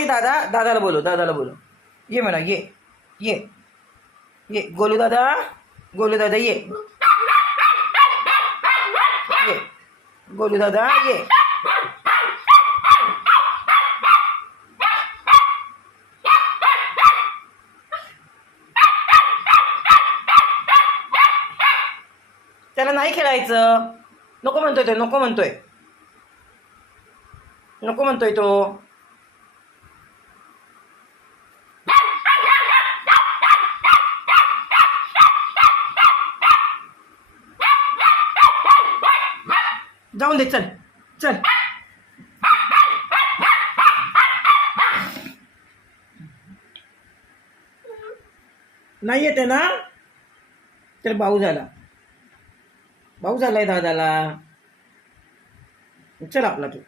नाही दादा, दादाला बोलो, दादाला बोलो. ये म्हणा, ये ये ये. गोलू दादा, गोलू दादा ये ये. गोलू दादा ये. त्याला नाही खेळायचं, नको म्हणतोय तो, नको म्हणतोय, नको म्हणतोय तो. जाऊन दे, चल चल. नाही येते ना, तर भाऊ झाला, भाऊ झालाय दादाला. चल आपला तू.